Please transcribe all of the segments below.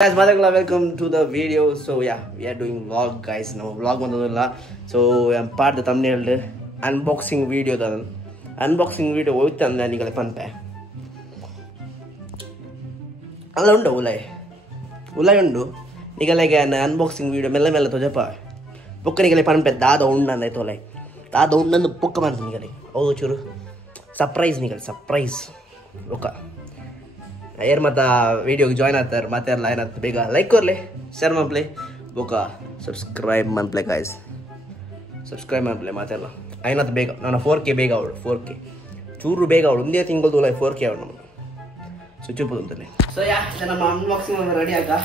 Guys, welcome to the video. So yeah, we are doing vlog, guys. Now vlog madadilla. So I'm part the thumbnail unboxing video. The unboxing video hoyta andre nigale panpe. Alla undu ulai undu. Nigale an unboxing video mella mella tojapa. Pukka nigale panpe dada undanna tolai. Dada undannu pukka man nigale. Odu churu surprise nigale surprise. Oka. Ayer mata video join atar mata line at bega like korle share manple boka subscribe manple guys subscribe manple mata la ainat bega nana 4k bega avadu 4k churu bega avadu unde thingol dula 4k avadu so chupu untane so yeah then ನಮ್ಮ unboxing ready aga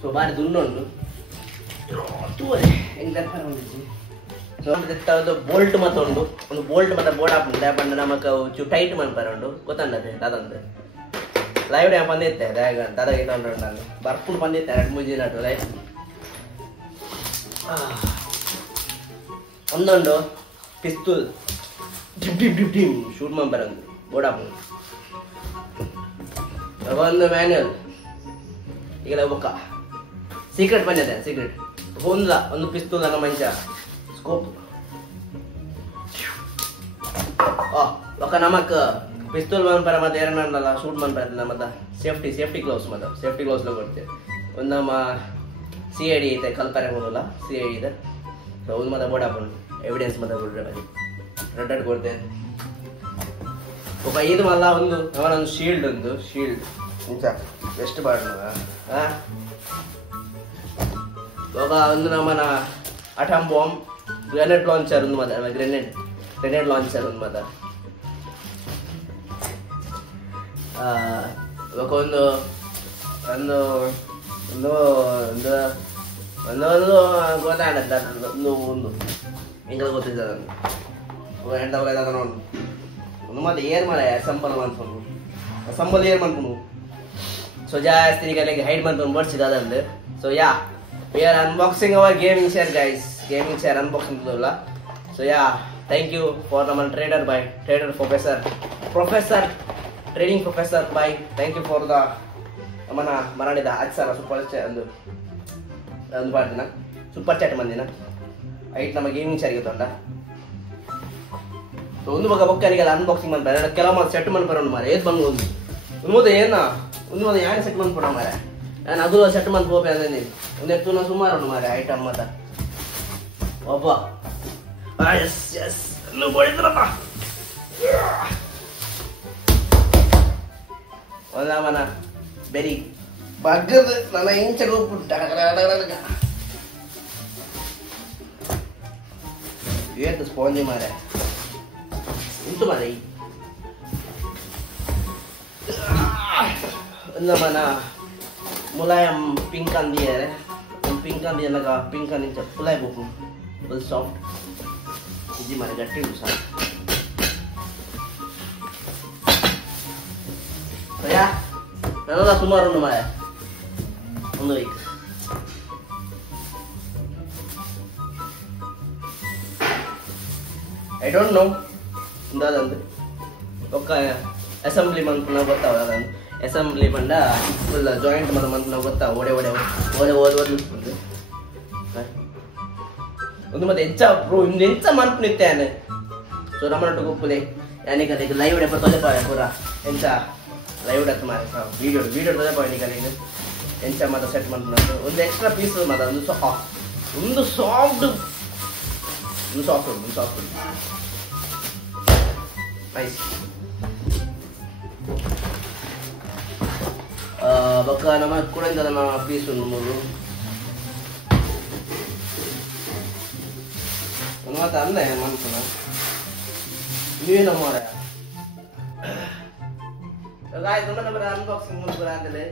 so bari dunnu undu tore englar parandi so ಅದಕ್ಕೆ bolt ಮತ್ತೆ ಒಂದು bolt ಮತ್ತೆ board ಹಾಕ್ಬಿಟ್ಟೆ ಬಂದ ನಮಗೆ ಚು tight ಮಾಡ್ಪಾರಂಡು ಗೊತ್ತಂಡದೆ ಅದಂತೆ ಲೈವ್ ಡ್ಯಾಮ್ ಬಂದಿತ್ತೆ ದಾದ ಇಟ್ಕೊಂಡು ನಾನು ಬರ್ಕೊಂಡು ಬಂದಿತ್ತೆ 2-3 ದಿನ ಲೈವ್ ಒಂದೊಂದು ಪಿಸ್ತೂಲ್ dip dip dip dim shoot ಮಾಡ್ಬಾರಂದು ಬೋರ್ಡ್ ಹಾಕೊಂಡು ಒಂದು ಮ್ಯಾನ್ಯಲ್ ಈಗ ಒಕ್ಕ ಸೀಕ್ರೆಟ್ ಬಂದಿದೆ ಸೀಕ್ರೆಟ್ ಒಂದು ಪಿಸ್ತೂಲ್ ನನ್ನ ಮಂಚ ಸ್ಕೋಪ್ ఒక నమక్ పిస్తూల్ మన పర మధ్య ఏరనಲ್ಲ ಶೂಟ್ మన ಪರ ನಮ್ಮದ ಸೇಫ್ಟಿ ಗ್ಲೌಸ್ ಲೋ ಕೊಡ್ತೆ ಒಂದು ನಮ್ಮ ಸಿಐಡಿ ಇದೆ ಕಲ್ಪರೆ ಹೋಗಲ್ಲ ಸಿಐಡಿ ಇದೆ ಒಂದು ಮದ ಬೋರ್ಡ್ ಹಾಕೊಂಡು ಎವಿಡೆನ್ಸ್ ಮದ ಬೋರ್ಡ್ ರೆಡ್ ಕೊಡ್ತೆ ಒಬ್ಬ ಇದು ಮಲ್ಲ ಒಂದು ಶೀಲ್ಡ್ ಇಂಚ ಎಷ್ಟು ಬಾಡ್ನದ ఒక ಒಂದು ನಮ್ಮನ ಅಟಮ್ ಬಾಂಬ್ ಗ್ರೆನೇಡ್ ಲಾಂಚರ್ ಒಂದು ಮದ ಗ್ರೆನೇಡ್ ಲಾಂಚರ್ ಒಂದು ಮದ ಒಂದು ಹಿಂಗೆಲ್ಲ ಗೊತ್ತಿದ್ದ ಒಂದು ಮತ್ತೆ ಏರ್ ಮಾಡ ಅಸಂಬಲ್ ಏರ್ ಮಾಡ್ಕೊಂಡು ಸೊ ಜಾಸ್ತಿ ಈಗ ಹೈಡ್ ಮಾಡ್ಕೊಂಡು ಬರ್ಸಿದ ಅದಂದ್ರೆ so yeah we are unboxing our gaming chair guys unboxing tola so yeah thank you for the trader by trader professor trading professor by thank you for the amana maranida aksara super chat andu paadina super chat mandina ಐಟ್ ನಮ್ಮ gaming chair ಗೆ ತೊಂಡ so ಒಂದು ಬೊಕ್ಕರಿಗೆ unboxing ಮಾಡ್ತಾರೆ ಕೆಲವು set ಮಾಡ್ತಾರೆ ಮಾರೆ ಏತ್ ಬಂದು ಒಂದು ಯಾನೆ ಸೆಟ್ ಮಾಡ್ಕೊಡ ಮಾರೆ ನಾನು ಅದು ಸೆಟ್ ಮಾಡಿ ಹೋಗ್ಬೇ ಅಂದ್ರೆ ಒಂದು ಎತ್ತು ಸುಮಾರು ಮಾರೆ ಐಟಮ್ ಮತ್ತ ಒಬ್ಬ ಎಸ್ ಅಲ್ಲೂ ಬೋಳಿದ್ರಪ್ಪ ಒಂದವನ ಬೆರಿ ಬಗ್ಗದ ನನ್ನ ಇಂಚಗೆ ಹೋಗ್ಬಿಟ್ಟ ಏತು ಸ್ಪಾಂಜಿ ಮಾರೆ ಉಂಟು ಮಾರೆ ಒಂದವನ मुलायम पिंक आंदी है लगा पिंक आंदी चल मुलायम बुक फुल सॉफ्ट जी मारे गट्टी दूसरा तो या नन्ना सुमार उन्नु मारे ಒಂದು ವೀಕ್ I don't know ಇಂದಾದಂತೆ ಒಕ್ಕ ಅಸೆಂಬ್ಲಿ ಮಂತ್ನ ಗೊತ್ತಾವ ಅಸೆಂಬ್ಲಿ ಬಂದ ಫುಲ್ ಜಾಯಿಂಟ್ ಮಂತ್ನ ಗೊತ್ತಾ ಓಡೆ ಒಂದು ಮತ್ತೆ ಹೆಚ್ಚ ಬ್ರೋ ಇಂದು ಎಂಚ ಮಂತ್ ನಿತ್ಯಾನೆ ಸೊ ನಮ್ಮನಟ್ಟು ಗೊಪ್ಪುಲೆ ಯಾನಿಕ ಅದಕ್ಕೆ ಲೈವ್ ಡೆ ಪತ್ತೊಲೆ ಪಾಯ ಪೂರ ಎಂಚ ಲೈವ್ ಡೆ ಮಾರೆ ವಿಡಿಯೋ ತೊಲೆ ಪಾಯ ನಿಕಲಿಗೆ ಎಂಚ ಮತ ಸೆಟ್ ಮಾಡ್ಕೊಂಡು ಒಂದು ಎಕ್ಸ್ಟ್ರಾ ಪೀಸ್ ಮತ ಒಂದು ಸಾಫ್ಟ್ ನೈಸ್ ಬಕ್ಕ ನಮ್ಮ ಕೂಡ ನಮ್ಮ ಪೀಸ್ ಮೂರು ಮತ್ತೆ ಅಂದ ಮನ್ಸನ ನೀವೇನು ಮಾರ ನಮ್ಮ ಅನ್ಬಾಕ್ಸಿಂಗ್ ಮುಂದೆ ಆದಲೆ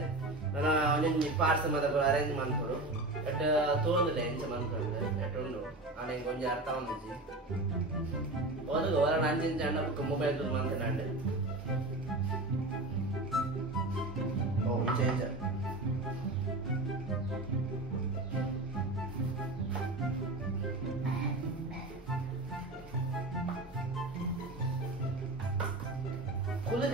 ನಾನು ಒಂದೊಂದು ಪಾರ್ಟ್ಸ್ ಮತ್ತೆ ಅರೇಂಜ್ ಮಾಡ್ಕೊಡು ಬಟ್ ತೋಂದಿಲ್ಲ ಎಂಚ ಮಾಡ್ಕೊಂಡೆ ಎಟ್ ಉಂಡು ನನಗೆ ಕೊಂಚ ಅರ್ಥ ಬಂದಿದ್ದಿ ಓದುಗ ಹೊರ ಅಂಚಿಂಚ ಅಣ್ಣ ಬುಕ್ ಮೊಬೈಲ್ ತುಲ್ ಮಾತನಾಡು change it. Cool it.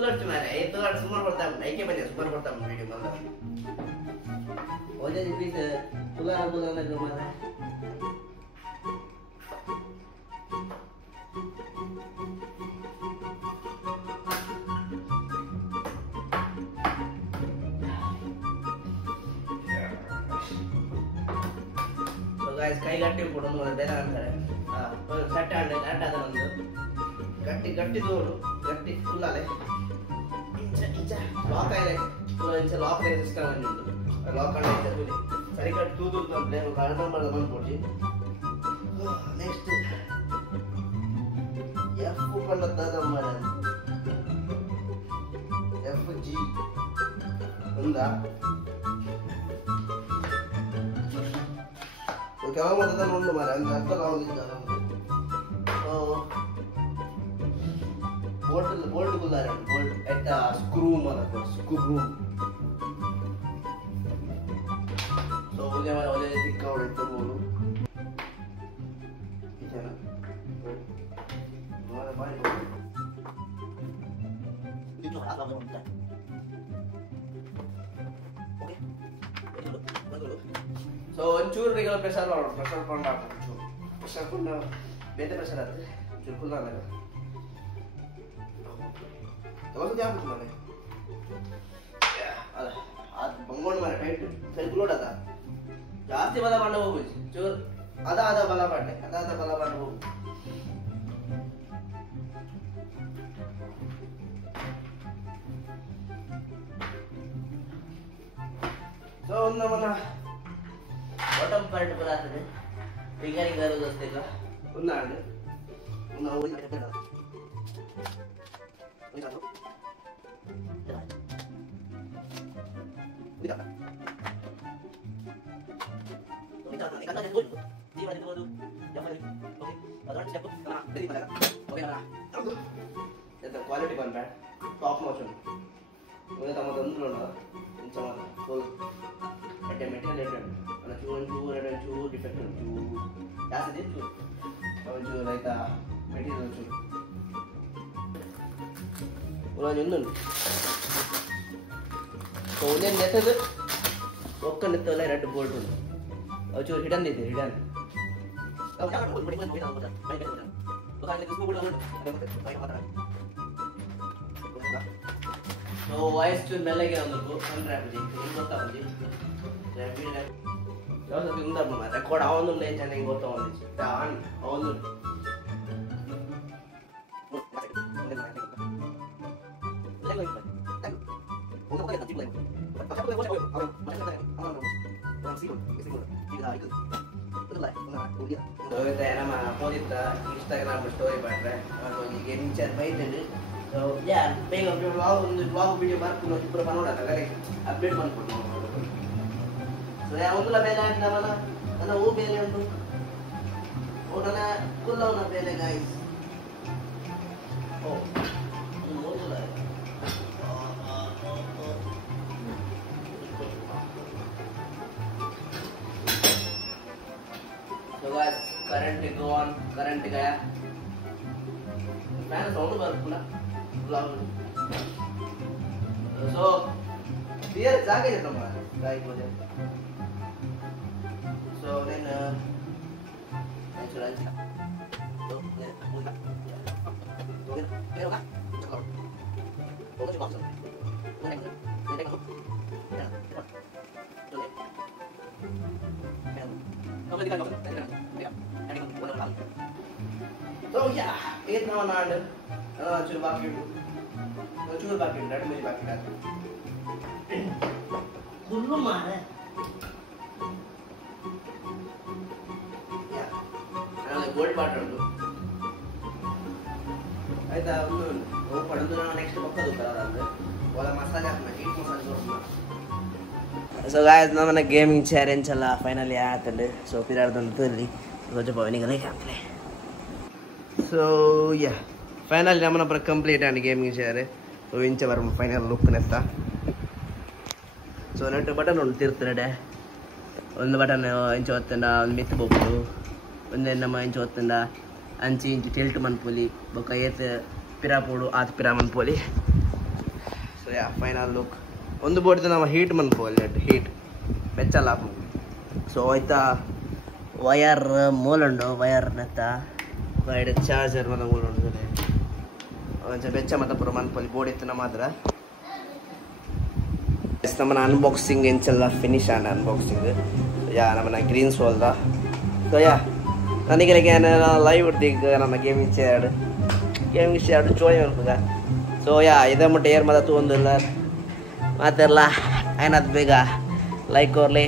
ತೂಲಟ್ಟು ಮಾರೆ ತೂಲಾಟ ಸುಮಾರು ಬರ್ತಾ ಉಂಟು ಐಕೆ ಬನ್ನಿ ಸುಮಾರು ಬರ್ತಾ ಉಂಟು ವಿಡಿಯೋ ಮಾತ್ರ ಒಂದೇ ಪ್ಲೀಸ್ ತುಲಾರ ಮಾರೆ ಕೈ ಗಟ್ಟಿ ಕೊಡೋದು ಬೇರೆ ಅಂತಾರೆ ಸಟ್ಟೆ ಅಡ್ಡದ ಒಂದು ಗಟ್ಟಿ ಗಟ್ಟಿ ದೂರು ಗಟ್ಟಿ ಫುಲ್ಲೇ ಇಂಚ ಲಾಕ್ ಆಗಿದೆ ಇಂಚ ಲಾಕ್ ಸಿಸ್ಟಮ್ ಬಂದಿದ್ದು ಲಾಕ್ ಆಗಿದೆ ಸರಿ ಕಟ್ಟಿ ತೂದು ಕಳ್ಕೊಂಡ್ ಬರೋದು ಬಂದ್ಕೊಡ್ತಿ ನೆಕ್ಸ್ಟ್ ಎಫ್ ಕೊಂಡದ್ದಾದ ಎಫ್ ಜಿ ಒಂದಾ ಕೆಲವು ಮೊದಲು ಉಂಟು ಮಾರೆ ಅಂತ ಅರ್ಥ ಆಗುತ್ತಿಲ್ಲ ಬೋಲ್ಟ್ ಗುಲ್ಲಾರೆ ಬೋಲ್ಟ್ ಎಟ್ಟ ಸ್ಕ್ರೂ ಮಾರ ಸ್ಕ್ರೂ ಸೊ ಒಲೆ ಮಾರ ಒಲೆ ತಿಕ್ಕ ಹೊಡೆಯುತ್ತೆ ಬೋಲು ಸೊ ಒಂಚೂರು ರೆಗ್ಯುಲರ್ ಪ್ರೆಷರ್ ಮಾಡೋದು ಪ್ರೆಷರ್ ಕೊಂಡು ಹಾಕೋದು ಒಂಚೂರು ಪ್ರೆಷರ್ ಕೊಂಡು ಬೇರೆ ಪ್ರೆಷರ್ ಆಗ್ತದೆ ಒಂಚೂರು ಫುಲ್ ಆದಾಗ ತಗೊಂಡು ಆಗ್ಬಿಟ್ಟು ಮನೆ ಅದ ಅದು ಬಂಗೋಣ ಮನೆ ಟೈಟ್ ಸರಿ ಲೋಡ್ ಅದ ಜಾಸ್ತಿ ಬಲ ಮಾಡಿ ಹೋಗುದು ಚೂರು ಅದ ಬಲ ಪಾಟೆ ಅದ ಬಲ ಮಾಡಿ ಹೋಗು ಸೊ ಒಂದು ನಮ್ಮನ್ನ ಬಾಟಮ್ ಪಾರ್ಟ್ ಬರಾತದೆ ಫಿಂಗರಿಂಗ್ ಬರೋದು ಅಷ್ಟಿಲ್ಲ ಒಂದಾಡು ನಾವು ಕ್ವಾಲಿಟಿ ಬಂದ ಟಾಪ್ ಮೋಷನ್ ತಮ್ಮ ತಂದು ಮೆಟೀರಿಯಲ್ ಚೂರು ಡಿಫೆಕ್ಟ್ ಉಂಟು ಜಾಸ್ತಿ ಇತ್ತು ಒಂಚೂರು ಆಯ್ತಾ ಮೆಟೀರಿಯಲ್ ಒಂಚೂರು ಒಂದುಂಟು ಸೊ ಒಂದೇನು ನೆತ್ತದು ಒಕ್ಕಂಡಿತ್ತಲ್ಲ ಎರಡು ಬೋಲ್ಟ್ ಉಂಟು ಒಂಚೂರು ಹಿಡನ್ ಇದೆ ಹಿಡನ್ ಸೊ ವಾಯ್ಸ್ ಚೂರು ಮೆಲ್ಲಗೆ ಒಂದು ತೊಂದರೆ ಆಗಿದೆ ಗೊತ್ತಾಗಿ ರೆಕಾರ್ಡ್ ಅವನು ಚೆನ್ನಾಗಿ ಗೊತ್ತ ಅವನು நம்ம போதித்த இன்ஸ்டாகிராம் ஸ்டோரி பண்றேன் ಗೇಮಿಂಗ್ ಚಾಟ್ ಬೈತೇನೆ ಸೊ ಯಾ ಬೇಗ ವ್ಲಾಗ್ ವಿಡಿಯೋ ಬರ್ತೀನಿ ಇಬ್ಬರು ಮಾಡೋಣ ಅಪ್ಡೇಟ್ ಮಾಡ್ಕೊಡ್ತೀನಿ ಸೊ ಯಾವಾಗಲ ಬೇಲೆ ಅಂತ ನನ್ನ ಹೂ ಬೇಲೆ ಉಂಟು ಓ ನನ್ನ ಕುಲ್ಲವನ ಬೇಲೆ ಗಾಯ್ಸ್ ಓ ಓದಲ್ಲ So guys, current go on, current gaya. Fan sound barpula. So here jaga is nama guy ko je. So then insurance. So then mula. So then pero ka. Pokok cuma box. Ini kamu. Ya. So then. Kamu di mana? So yeah, eight now and under. Churu back you. Churu back you. That means back you. Kullu mare. Yeah. Now the gold part undo. Aita undu. Oh, padandu na next pakka dukara andre. Wala massage apna heat massage korna. So guys, now mana gaming challenge alla finally aatande. So pirardandu thirri. So japa veningale kample. So yeah, finally namana para complete and gaming share. So incha varum final look nesta. So nettu button on tirthade. One button incha ottanda mit bobu. One nama incha ottanda anchi inchi tilt manpoli. Boka yet pirapodu at piramanpoli. Yeah final look ಒಂದು board ನಾವು heat ಮನ್ಪೋಲ್ಲ heat ಬೆಚ್ಚಲ್ಲ so ಆಯ್ತಾ wire ಮೂಲುಂಡು wire ನೆತ್ತ wide charger ಮನ ಮೂಲುಂಡು ಒಂಚೂರು ಬೆಚ್ಚ ಮತ್ತೆ ಪುರ ಮನ್ಪೊಲಿ board ಇತ್ತು ಮಾತ್ರ ನಮ್ಮನ್ನ ಅನ್ಬಾಕ್ಸಿಂಗ್ ಎಂಚೆಲ್ಲ ಫಿನಿಶ್ ಆಂಡ್ ಅನ್ಬಾಕ್ಸಿಂಗ್ ಯಾ ನಮ್ಮನ್ನ ಗ್ರೀನ್ ಸೋಲ್ದ ಸೊ ಯಾ ನನಗೆ ಲೈವ್ ಇಡ್ತೀಗ ನಮ್ಮ ಗೇಮಿಂಗ್ ಶೇರ್ಡ್ ಚೋಳಿ ಮಲ್ಪಗ ಸೊ ಯಾ ಇದೇ ಮಟ್ಟ ಏರ್ ಮಾತು ಒಂದಿಲ್ಲ ಮಾತೆಲ್ಲ ಏನಾದ್ರು ಬೇಗ ಲೈಕ್ ಕೊರ್ಲಿ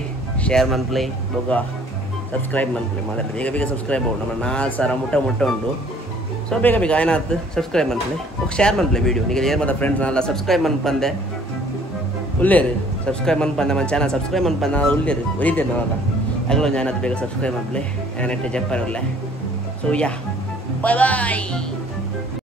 ಶೇರ್ ಮನ್ಪ್ಲಿ ಬೇಗ ಸಬ್ಸ್ಕ್ರೈಬ್ ಮನ್ಪ್ಲಿ ಮಾತಾಡ್ಲಿ ಬೇಗ ಬೇಗ ಸಬ್ಸ್ಕ್ರೈಬ್ ಉಂಟು ನಮ್ಮ 4,000 ಮುಟ್ಟ ಉಂಟು ಸೊ ಬೇಗ ಬೇಗ ಏನಾಯ್ತು ಸಬ್ಸ್ಕ್ರೈಬ್ ಮನ್ಪ್ಲಿ ಶೇರ್ ಮನ್ಪ್ಲಿ ವೀಡಿಯೋ ನಿಮಗೆ ಏನು ಮಾತ್ರ ಫ್ರೆಂಡ್ಸ್ನೆಲ್ಲ ಸಬ್ಸ್ಕ್ರೈಬ್ ಮನ್ಪಂದೆ ಉಳ್ಳೇರು ಸಬ್ಸ್ಕ್ರೈಬ್ ಮನ್ಪಂದೆ మన ಚಾನಲ್ ಸಬ್ಸ್ಕ್ರೈಬ್ ಮನ್ಪಂದೆ ಉಳ್ಳೇರು ಒರಿತೇನೆ ಅಲ್ಲ ಆಗಲೋ ಏನಾದ್ರು ಬೇಗ ಸಬ್ಸ್ಕ್ರೈಬ್ ಮನ್ಪ್ಲಿ ಏನೆಟ್ಟು ಜಪ್ಪರಲ್ಲೇ ಸೊ ಯಾ ಬಾಯ್ ಬಾಯ್